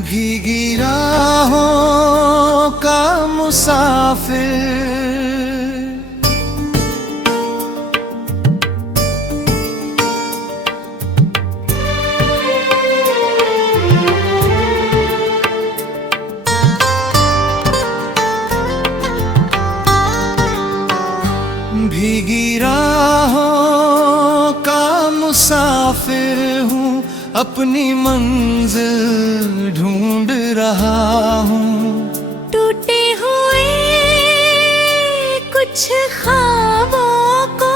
भीगी राहों का मुसाफिर, भीगी राहों का मुसाफिर हूँ, अपनी मंजिल ढूंढ रहा हूँ। टूटे हुए कुछ ख्वाबों को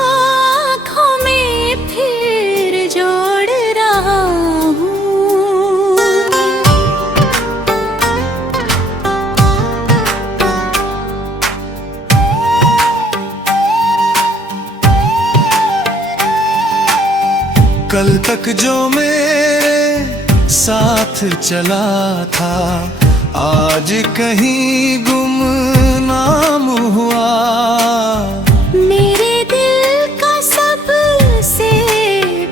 आँखों में फिर जोड़ रहा हूँ। कल तक जो मेरे साथ चला था, आज कहीं गुमनाम हुआ। मेरे दिल का सबसे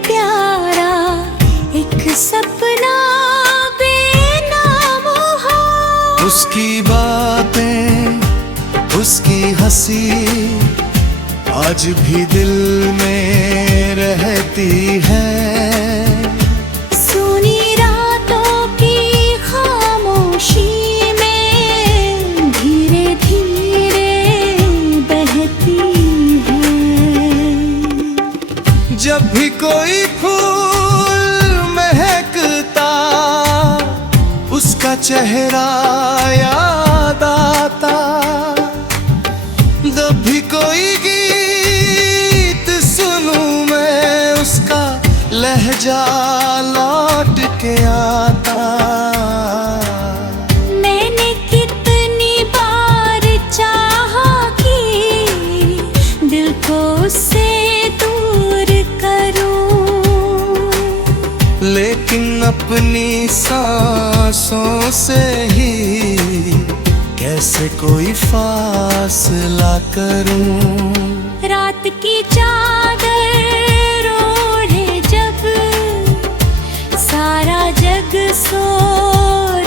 प्यारा एक सपना बेनाम हुआ। उसकी बातें, उसकी हंसी आज भी दिल में रहती है। सुनी रातों की खामोशी में धीरे धीरे बहती है। जब भी कोई फूल महकता, उसका चेहरा याद आता। जब भी कोई गीत सुनूं मैं, उसका लहजा लौट के आता। मैंने कितनी बार चाहा कि दिल को उससे दूर करूं, लेकिन अपनी सांसों से ही कैसे कोई फासला करूं। रात की चादर ओढ़े जब सारा जग सो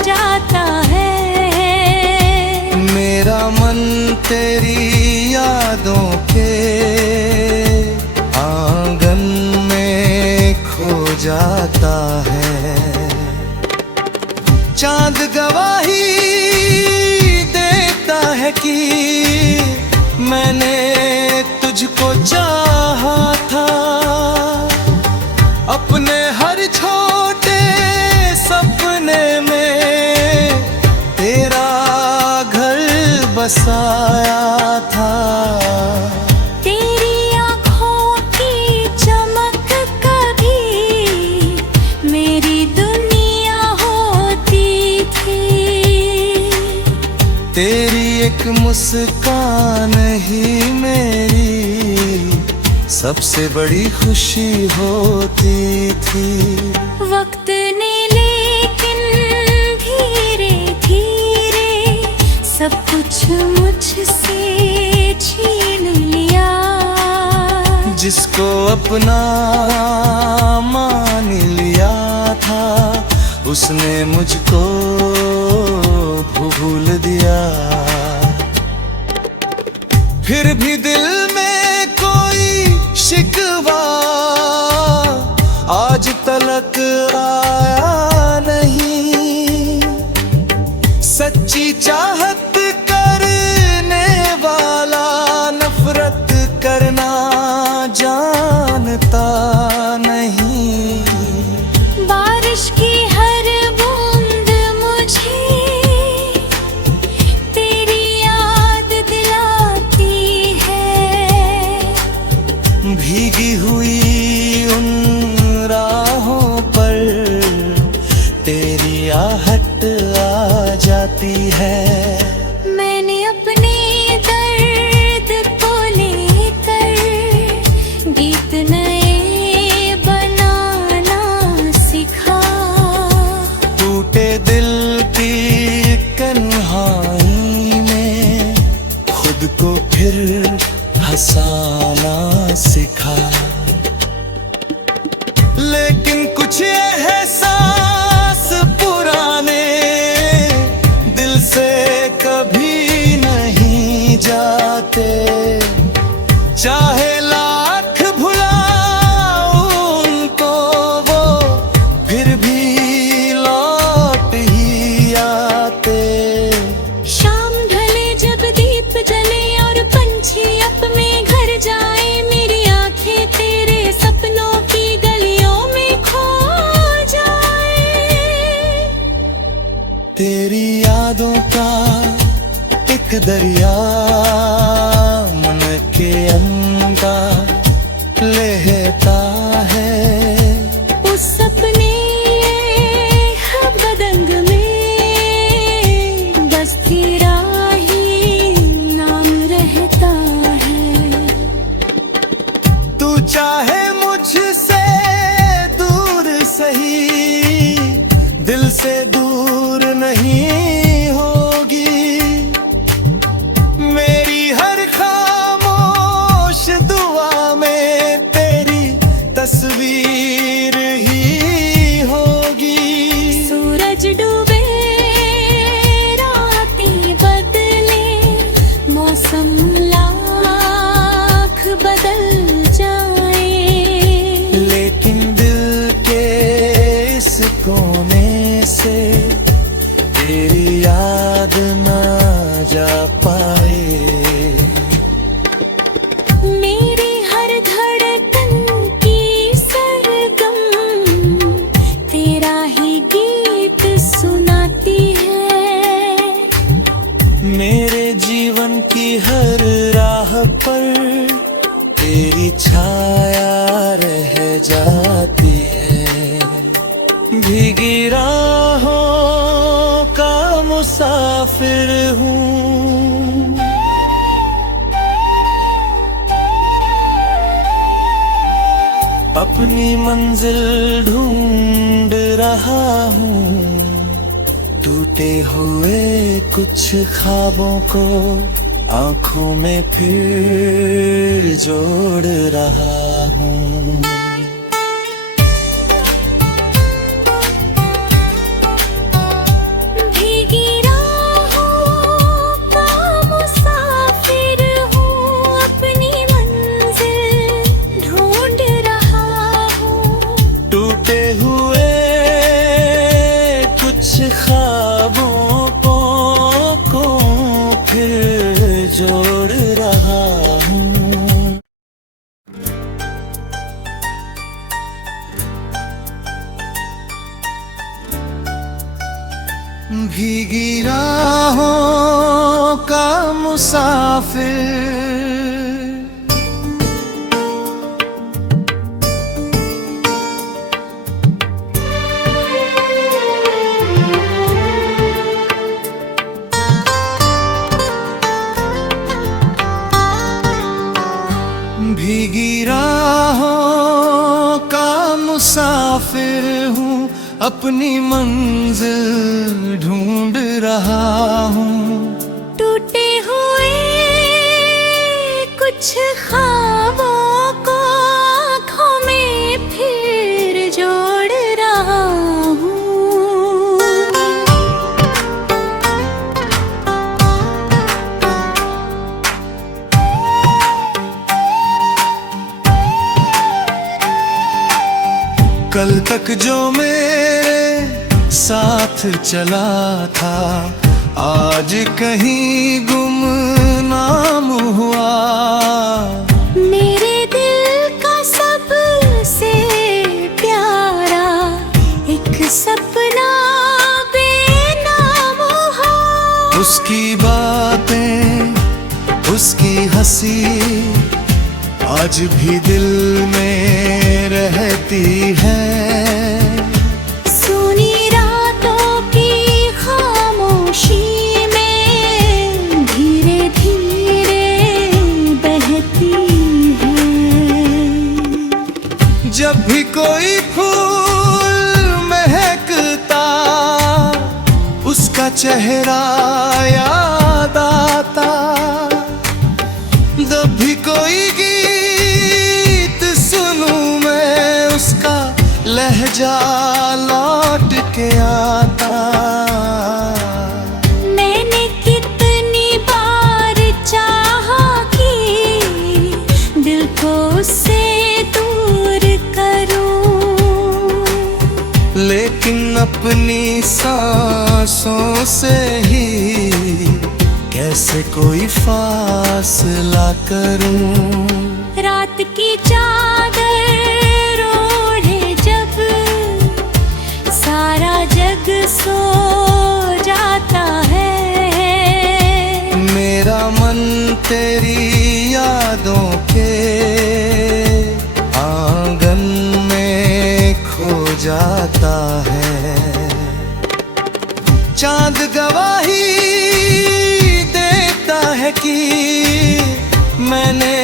जाता है, मेरा मन तेरी यादों के आंगन में खो जाता है। चांद गवाही देता है कि मैंने तुझको चाहा था। अपने हर छोटे सपने में तेरा घर बसाया था। तेरी आँखों की चमक कभी मेरी दुनिया होती थी। तेरी एक मुस्कान ही मेरी सबसे बड़ी खुशी होती थी। वक्त ने लेकिन धीरे धीरे सब कुछ मुझसे छीन लिया। जिसको अपना मान लिया था, उसने मुझको भूल दिया। फिर भी दिल में कोई शिकवा आज तलक आया नहीं। सच्ची चाहत करने वाला नफरत करना जानता नहीं। बारिश की हर बूंद मुझे तेरी याद दिलाती है। भीगी हुई उन राहों पर तेरी आहट आ जाती है। मैंने अपने दर्द को लेकर गीत नए बनाना सीखा। टूटे दिल की कन्हाई में खुद को फिर हंसाना सीखा। लेकिन कुछ एहसास पुराने यादों का एक दरिया मन के अंदर लहता है। उस सपने बदंग में बस तेरा ही नाम रहता है। तू चाहे मुझसे दूर सही, दिल से दूर नहीं होगी। मेरी हर खामोश दुआ में तेरी तस्वीर ही होगी। सूरज डूबे रातें बदले, मौसम लाख बदल जाए, लेकिन दिल के इस कोने से तेरी याद ना जा पाए। मेरी हर धड़कन की सरगम तेरा ही गीत सुनाती है। मेरे जीवन की हर राह पर तेरी छाया रह जाती है। भीगी राहों का मुसाफिर हूँ, अपनी मंजिल ढूंढ रहा हूँ। टूटे हुए कुछ ख्वाबों को आंखों में फिर जोड़ रहा हूँ। भीगी राहों का मुसाफिर हूँ, अपनी मंजिल ढूंढ रहा हूँ। टूटे हुए कुछ ख्वाबों को फिर जोड़ रहा हूँ। भीगी राहों का मुसाफिर, भीगी राहों का मुसाफिर हूँ, अपनी मंजिल ढूंढ रहा हूँ। टूटे हुए कुछ ख्वाबों को आँखों में फिर जोड़ रहा हूँ। कल तक जो मेरे साथ चला था, आज कहीं गुमनाम हुआ। मेरे दिल का सबसे प्यारा एक सपना बेनाम हुआ। उसकी बातें, उसकी हंसी आज भी दिल में रहती है। सुनी रातों की खामोशी में धीरे धीरे बहती है। जब भी कोई फूल महकता, उसका चेहरा याद आता। जब भी कोई गीत सुनूं मैं, उसका लहजा लौट के आता। मैंने कितनी बार चाहा कि दिल को उससे दूर करूं, लेकिन अपनी सांसों से ही कैसे कोई फासला करूं। रात की चादर ओढ़े जब सारा जग सो जाता है, तेरी यादों के आंगन में खो जाता है। चांद गवाही देता है कि मैंने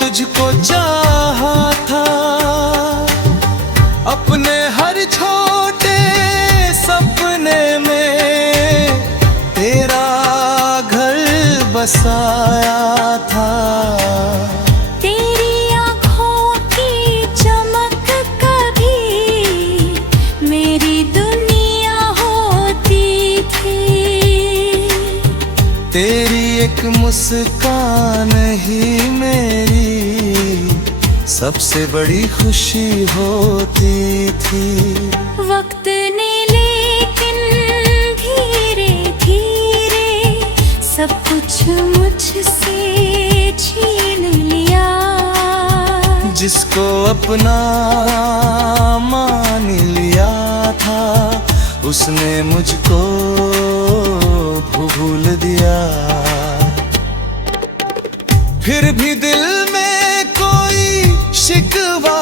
तुझको चाहा था। अपने हर छोटे सपने में तेरा घर बसाया था। तेरी आँखों की चमक कभी मेरी दुनिया होती थी। तेरी एक मुस्कान ही मेरी सबसे बड़ी खुशी होती थी। वक्त ने लेकिन धीरे धीरे सब कुछ मुझसे छीन लिया। जिसको अपना मान लिया था उसने मुझको भूल दिया। फिर भी दिल में कोई शिकवा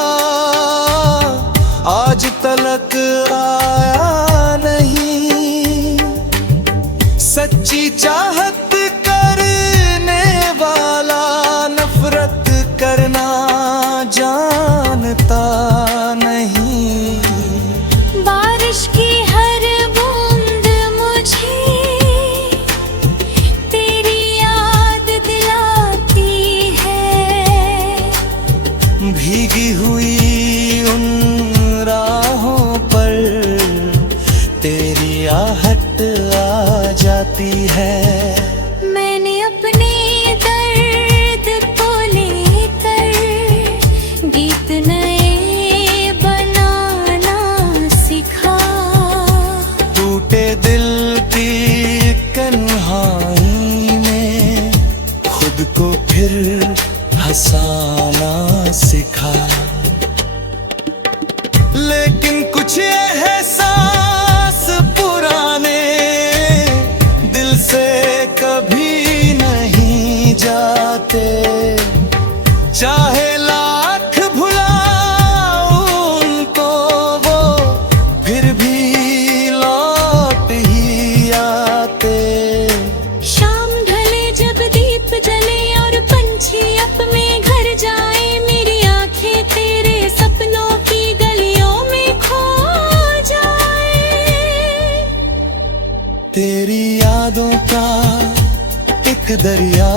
आज तलक आया नहीं। सच्ची चाहत करने वाला नफरत करना जानता नहीं। बारिश की हर बूंद मुझे तेरी याद दिलाती है। भीगी हुई उन राहों पर तेरी आहट आ जाती है। मैंने अपने दर्द को लेकर गीत नए बनाना सीखा। टूटे दिल की कन्हाई में खुद को फिर हंसाना सीखा। लेकिन कुछ एहसास पुराने दिल से कभी नहीं जाते। चाहे लाख भुलाऊं उनको वो फिर भी लौट ही आते। शाम ढले जब दीप जले और पंछी अपने घर जाए, मेरी आंखें तेरे सपनों की गलियों में खो जाए। तेरी यादों का एक दरिया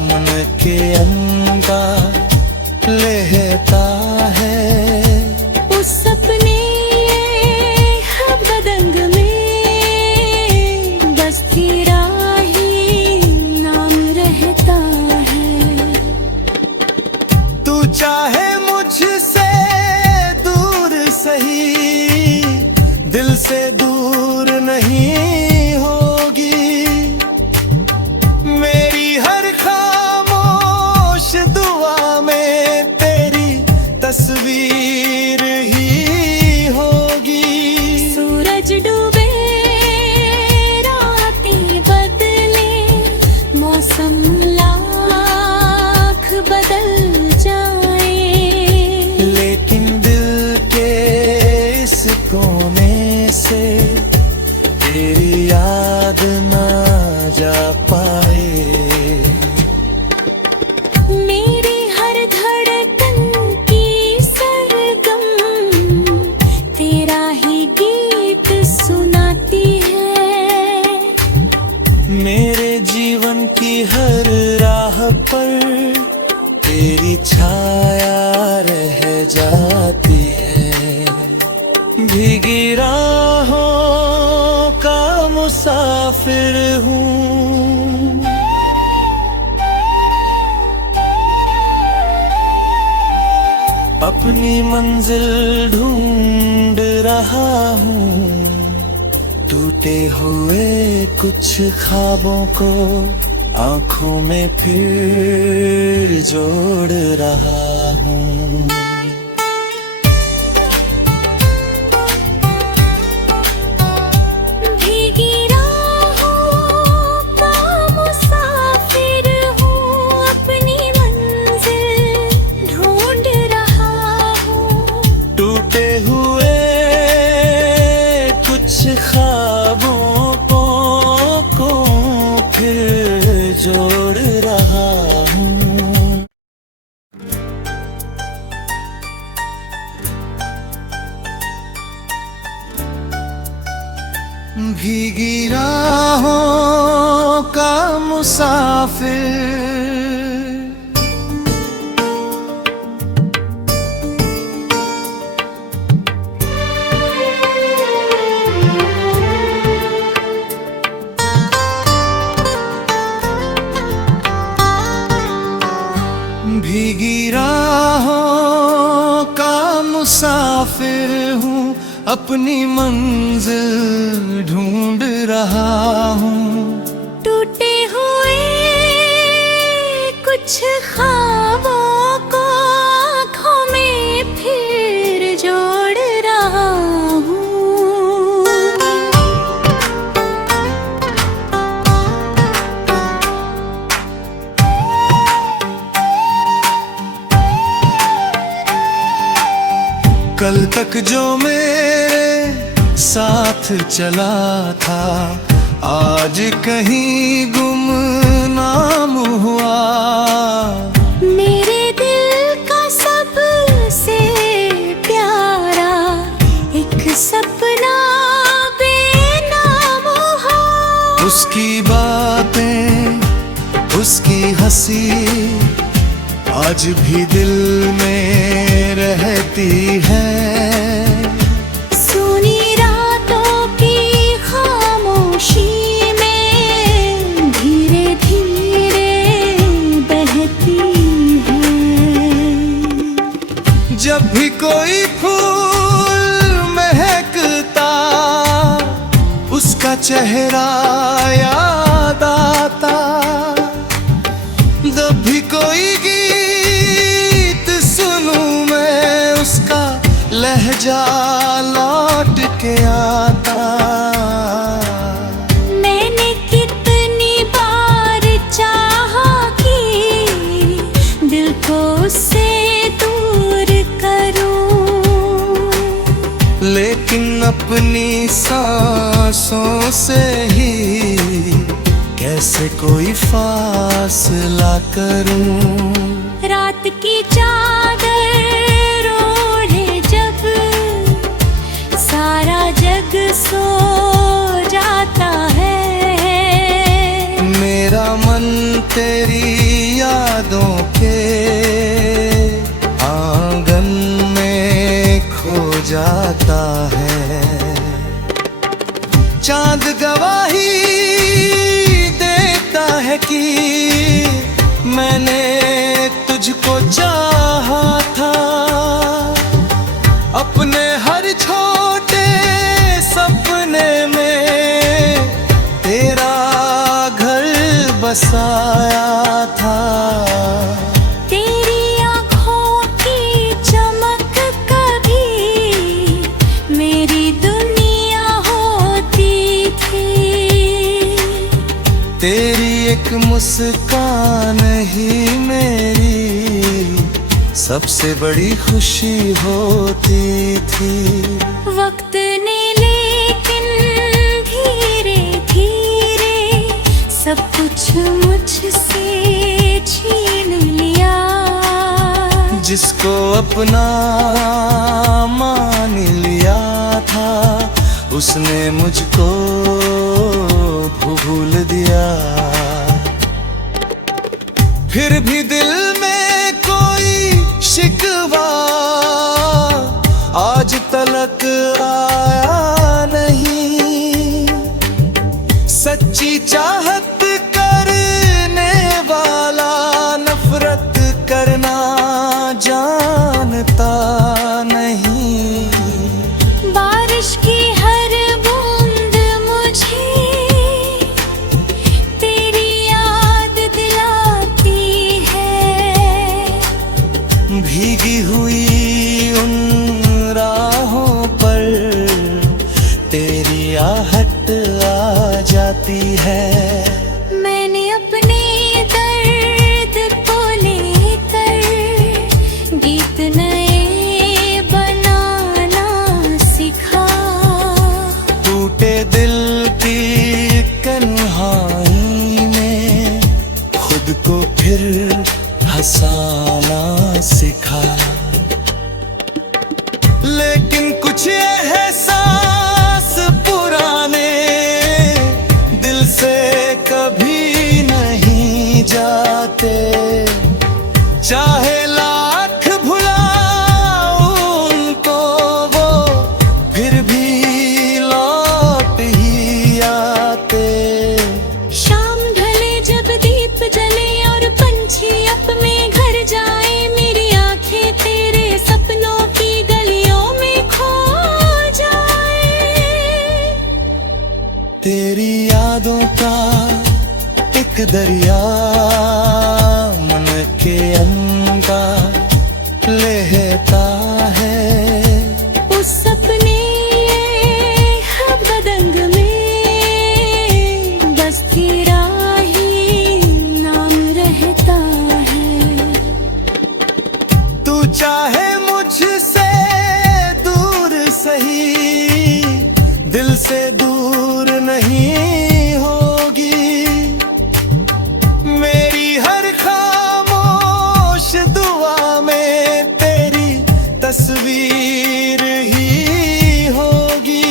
मन के अंदर लहता है। उस सपने बदंग में बस तेरा ही नाम रहता है। तू चाहे मुझसे दूर सही दिल से दूर नहीं होगी। मेरी हर खामोश दुआ में तेरी तस्वीर ही होगी। सूरज डूबे रातें बदले मौसम लाख बदल जाए, लेकिन दिल के इस कोने से तेरी याद ना जा पाए। मेरी हर धड़कन की सरगम तेरा ही गीत सुनाती है। मेरे जीवन की हर राह पर तेरी छाया रह जाती है। भीगी राहों का मुसाफिर हूँ, अपनी मंजिल ढूंढ रहा हूँ। टूटे हुए कुछ ख्वाबों को आंखों में फिर जोड़ रहा हूँ। भीगी राहों का मुसाफिर भीगी राहों का मुसाफिर, भीगी राहों का मुसाफिर हूँ, अपनी मंजिल ढूंढ रहा हूँ। टूटे हुए कुछ ख्वाबों को आँखों में फिर जोड़ रहा हूँ। कल तक जो मेरे साथ चला था, आज कहीं गुमनाम हुआ। मेरे दिल का सबसे प्यारा एक सपना बेनाम हुआ। उसकी बातें, उसकी हंसी आज भी दिल में रहती है। सुनी रातों की खामोशी में धीरे धीरे बहती है। जब भी कोई फूल महकता, उसका चेहरा याद आता। जब भी कोई गीत सुनूं मैं, उसका लहजा लौट के आता। मैंने कितनी बार चाहा कि दिल को उससे दूर करूं, लेकिन अपनी सांसों से ही कैसे कोई फासला करूं। रात की चादर ओढ़े जब सारा जग सो जाता है। मेरा मन तेरी यादों के आंगन में खो जाता है। चांद गवाही देता है कि मैंने तुझको चाहा था। अपने हर छोटे सपने में तेरा घर बसाया था। तेरी आँखों की चमक कभी मेरी दुनिया होती थी। तेरी एक मुस्कान ही मेरी सबसे बड़ी खुशी होती थी। वक्त ने लेकिन धीरे धीरे सब कुछ मुझसे छीन लिया। जिसको अपना मान लिया था, उसने मुझको भूल दिया। फिर भी दिल में कोई शिकवा आज तलक आया नहीं। सच्ची चाहत करने वाला नफरत करना जानता नहीं। बारिश की हर बूंद मुझे तेरी याद दिलाती है। भीगी हुई उन राहों पर तेरी आहट आ जाती है। मैंने अपने दर्द को लेकर गीत नए बनाना सीखा। टूटे दिल की कन्हाई में खुद को फिर हंसाना सीखा। लेकिन कुछ एहसास पुराने यादों का एक दरिया मन के अंदर लहता है। उस सपने बदंग में बस तेरा ही नाम रहता है। तू चाहे मुझसे दूर सही, दिल से दूर नहीं होगी। मेरी हर खामोश दुआ में तेरी तस्वीर ही होगी।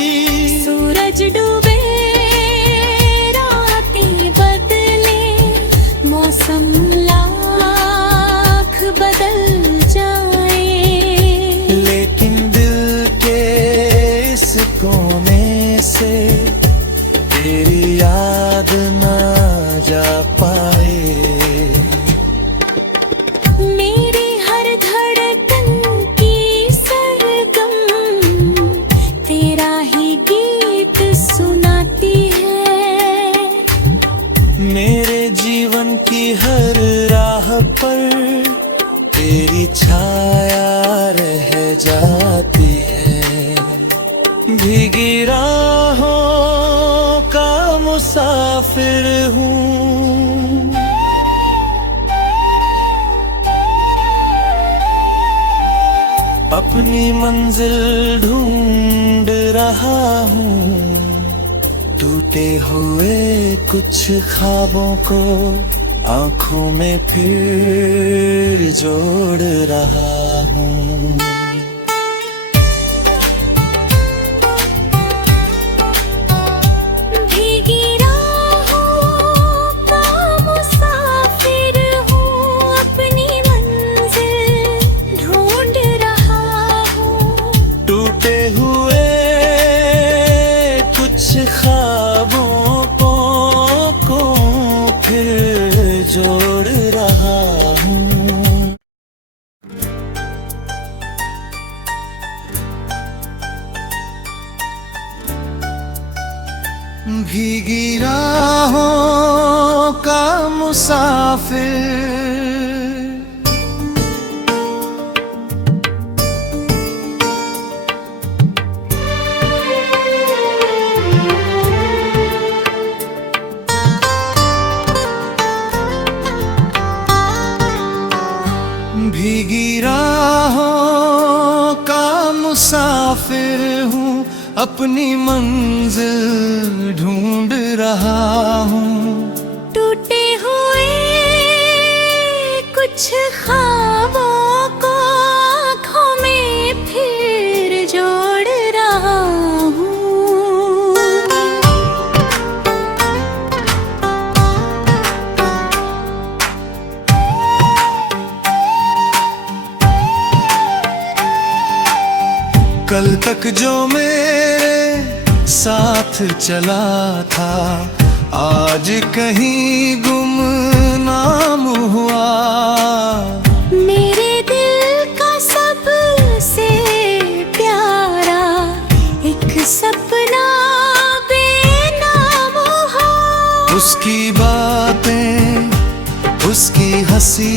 सूरज डूबे रातें बदले, मौसम लाख बदल जाए, लेकिन दिल के इस कोने से तेरी याद ना जा पाए। मेरी हर धड़कन की सरगम तेरा ही गीत सुनाती है। मेरे जीवन की हर राह पर तेरी छाया रह जाती है। भीगी राहों का मुसाफिर हूँ, अपनी मंजिल ढूंढ रहा हूँ। टूटे हुए कुछ ख्वाबों को आंखों में फिर जोड़ रहा हूँ। भीगी राहों का मुसाफिर हूँ, अपनी मंजिल ढूंढ रहा हूँ। टूटे हुए कुछ ख्वाबों को फिर जोड़ रहा हूँ। भीगी राहों का मुसाफिर, भीगी राहों का मुसाफिर हूँ, अपनी मंजिल ढूंढ रहा हूँ। टूटे हुए कुछ ख्वाबों को आँखों में फिर जोड़ रहा हूँ। कल तक जो मेरे साथ चला था, आज कहीं गुमनाम हुआ। मेरे दिल का सबसे प्यारा एक सपना बेनाम हुआ। उसकी बातें, उसकी हंसी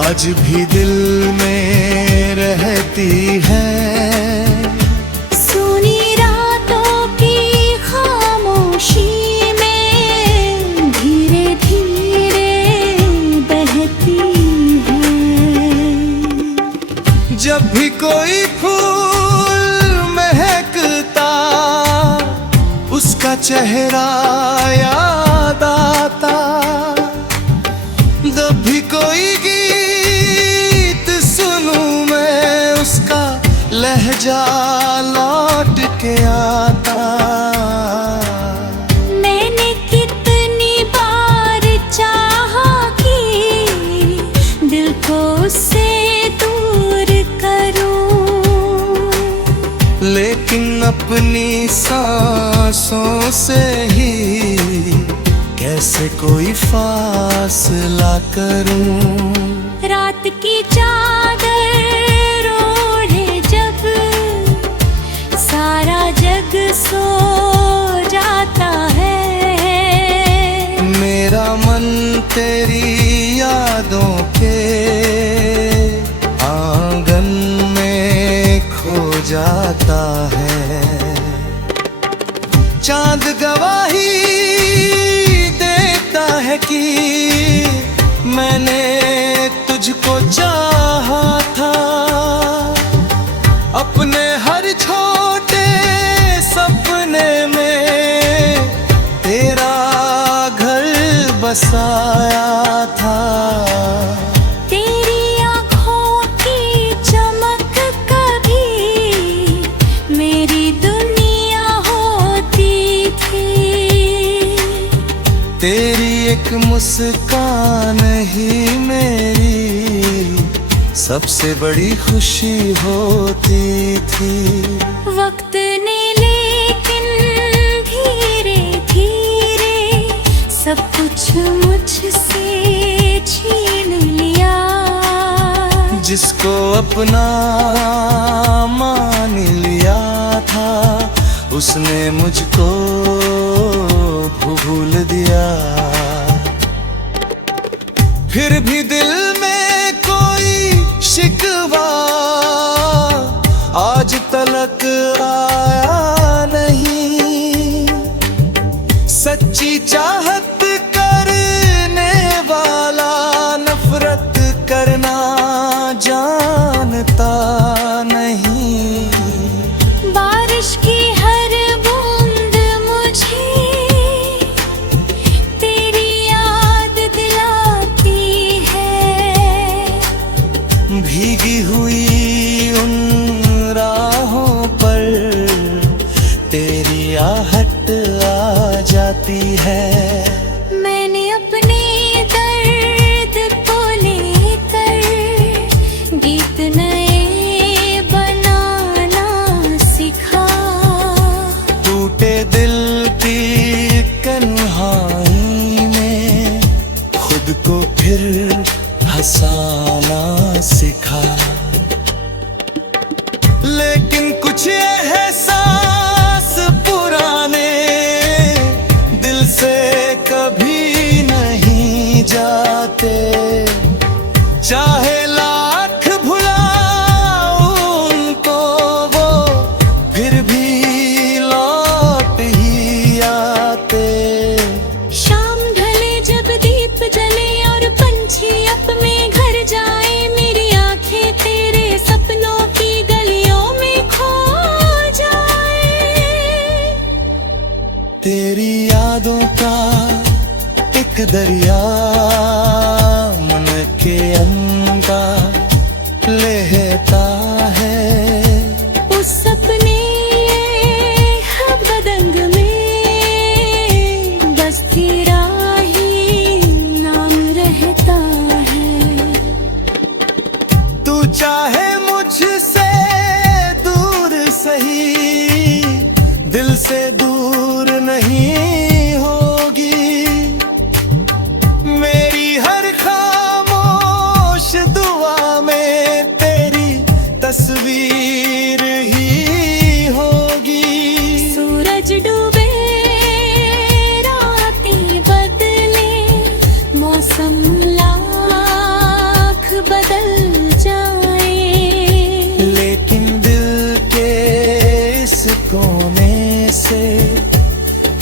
आज भी दिल में रहती है। सुनी रातों की खामोशी में धीरे धीरे बहती है। जब भी कोई फूल महकता, उसका चेहरा याद आता। जब भी कोई गीत सुनूं मैं, उसका लहजा लौट के आता। मैंने कितनी बार चाहा कि दिल को उससे दूर करूं, लेकिन अपनी सांसों से ही कैसे कोई फासला करूं। रात की चादर ओढ़े जब सारा जग सो जाता है, तेरी यादों के आंगन में खो जाता है। चांद गवाही देता है कि मैंने तुझको चाहा था। अपने हर छोटे सपने में तेरा घर बसाया था। तेरी आँखों की चमक कभी मेरी दुनिया होती थी। तेरी एक मुस्कान ही मेरी सबसे बड़ी खुशी होती थी। वक्त ने लेकिन धीरे धीरे सब कुछ मुझसे छीन लिया। जिसको अपना मान लिया था उसने मुझको भूल दिया। फिर भी दिल में कोई शिकवा आज तलक आया नहीं। सच्ची चाहत करने वाला नफरत करना जानता नहीं। बारिश की हर बूंद मुझे तेरी याद दिलाती है। भीगी हुई उन राहों पर तेरी आहट आ जाती है। मैंने अपने दर्द को लेकर गीत नए बनाना सीखा। टूटे दिल की कन्हाई में खुद को फिर हंसाना सीखा। लेकिन कुछ एहसास पुराने दिल से कभी नहीं जाते। चाहे लाख भुलाऊं उनको वो फिर भी लौट ही आते। शाम ढले जब दीप जले और पंछी अपने घर जाए, मेरी आंखें तेरे सपनों की गलियों में खो जाए। तेरी यादों का एक दरिया मन के अंदर लहता है। उस सपने बदंग में बस तेरा ही नाम रहता है। तू चाहे मुझसे दूर सही दिल से दूर नहीं होगी। मेरी हर खामोश दुआ में तेरी तस्वीर ही होगी। सूरज डूबे रातें बदले, मौसम लाख बदल जाए, लेकिन दिल के इस कोने से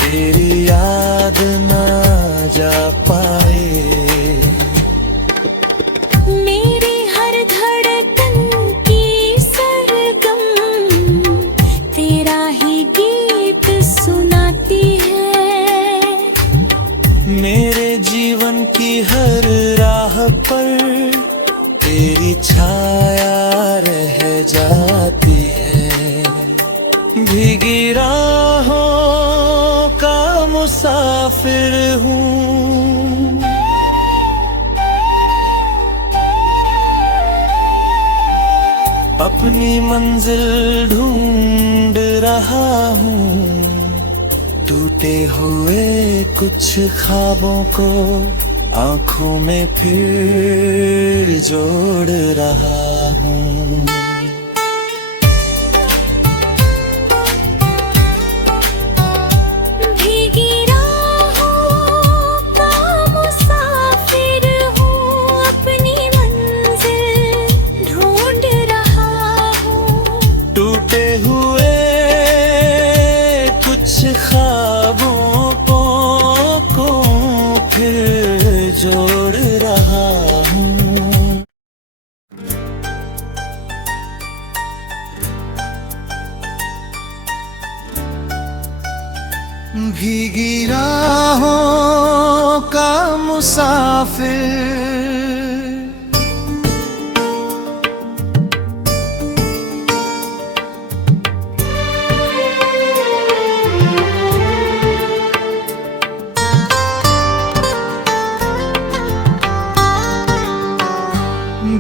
तेरी याद ना जा पाए। मेरी हर धड़कन की सरगम तेरा ही गीत सुनाती है। मेरे जीवन की हर राह पर तेरी छाया रह जाती है। भीगी राहों का मुसाफिर हूँ, अपनी मंजिल ढूंढ रहा हूँ। टूटे हुए कुछ ख्वाबों को आंखों में फिर जोड़ रहा हूँ। भीगी राहों का मुसाफिर भीगी राहों का मुसाफिर,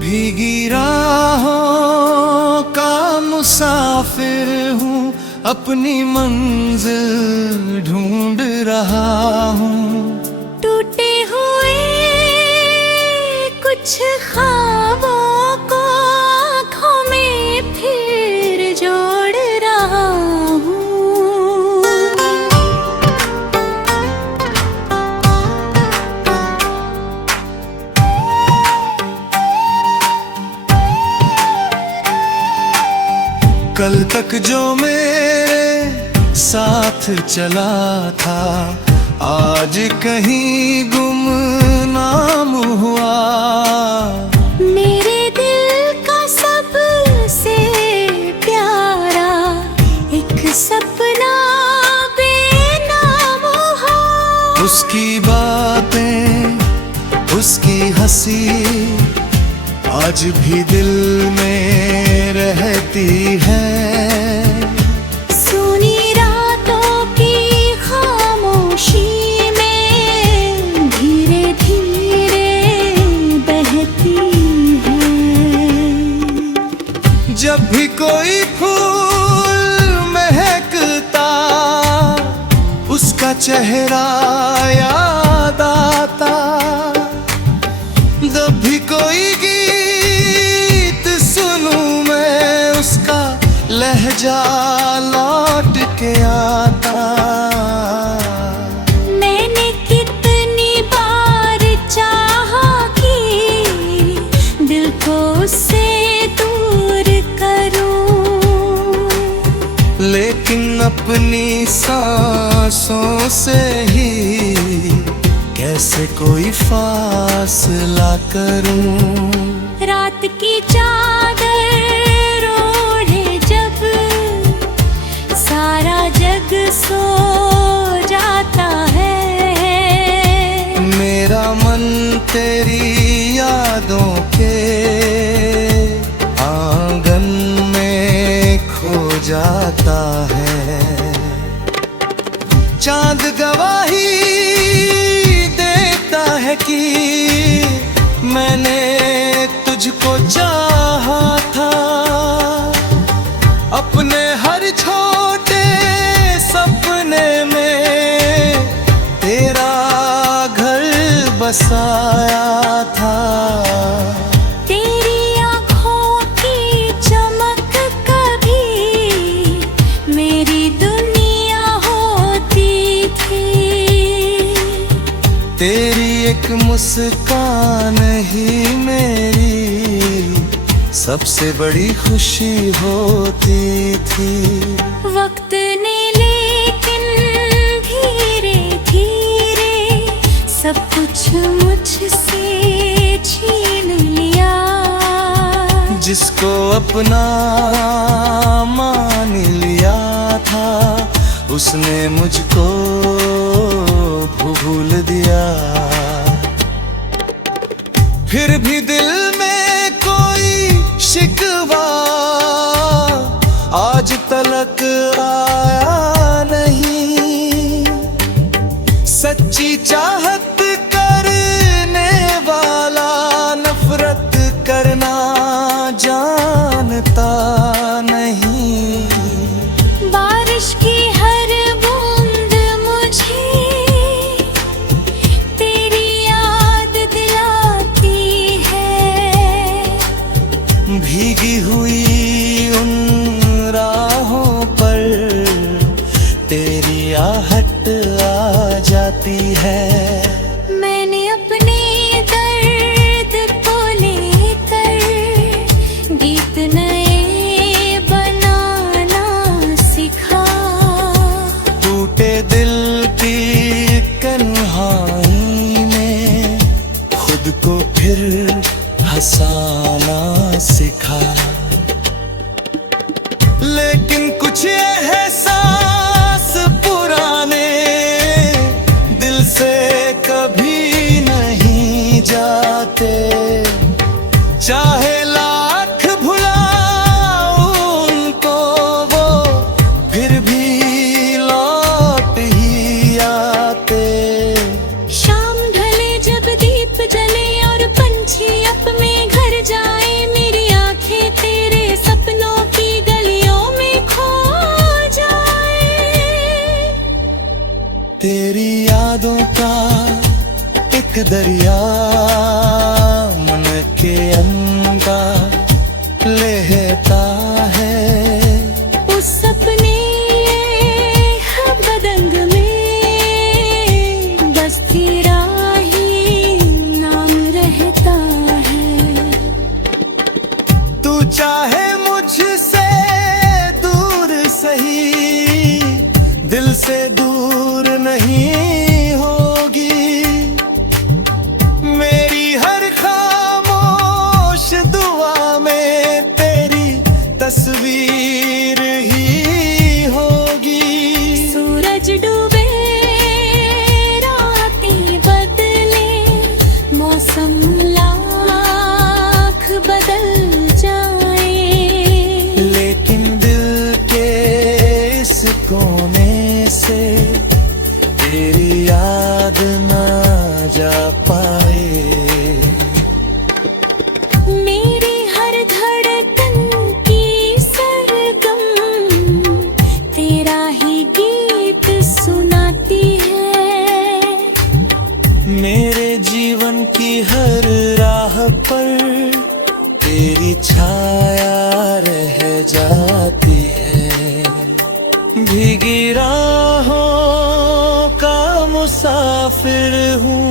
भीगी राहों का मुसाफिर हूँ, अपनी मंजिल ढूंढ रहा हूँ। टूटे हुए कुछ ख्वाबों को आँखों में फिर जोड़ रहा हूँ। कल तक जो मेरे साथ चला था, आज कहीं गुमनाम हुआ। मेरे दिल का सबसे प्यारा एक सपना बेनाम हुआ। उसकी बातें, उसकी हंसी आज भी दिल में रहती है। सुनी रातों की खामोशी में धीरे धीरे बहती है। जब भी कोई फूल महकता, उसका चेहरा याद आता। जब भी कोई गीत सुनूं मैं, उसका लहजा लौट के आता। मैंने कितनी बार चाहा कि दिल को उससे दूर करूं, लेकिन अपनी सांसों से ही कैसे कोई फासला करूं। रात की चादर ओढ़े जब सारा जग सो जाता है। मेरा मन तेरी यादों के आंगन में खो जाता है। चांद गवाही देता है कि मैंने तुझको चाहा था। अपने हर छोटे सपने में तेरा घर बसाया था। तेरी आँखों की चमक कभी मेरी दुनिया होती थी। तेरी एक मुस्कान ही मेरी सबसे बड़ी खुशी होती थी। वक्त ने लेकिन धीरे धीरे सब कुछ मुझसे छीन लिया। जिसको अपना मान लिया था, उसने मुझको भूल दिया। फिर भी दिल में कोई शिकवा आज तलक आया नहीं। सच्ची चाहत करने वाला नफरत करना जानता नहीं। बारिश की हर बूंद मुझे तेरी याद दिलाती है। भीगी हुई उन राहों पर तेरी आहट आ जाती है। मैंने अपने दर्द को लेकर गीत नए बनाना सीखा। टूटे दिल की तन्हाई में खुद को फिर हंसाना सीखा। लेकिन कुछ एहसास पुराने यादों का एक दरिया मन के अंदर लहता है। उस सपने बदंग में बस तेरा ही नाम रहता है। तू चाहे मुझसे दूर सही, दिल से दूर नहीं होगी। मेरी हर खामोश दुआ में तेरी तस्वीर ही होगी। सूरज डूबे रातें बदले, मौसम लाख बदल जाए, लेकिन दिल के इस कोने से तेरी याद ना जा पाए। मेरी हर धड़कन की सरगम तेरा ही गीत सुनाती है। मेरे जीवन की हर राह पर तेरी छाया रह जाती है। भीगी राहों का मुसाफिर हूँ,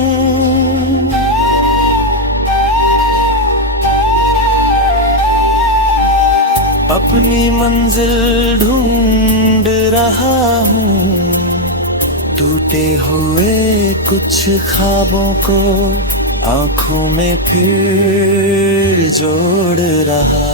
अपनी मंजिल ढूंढ रहा हूँ। टूटे हुए कुछ ख्वाबों को आंखों में फिर जोड़ रहा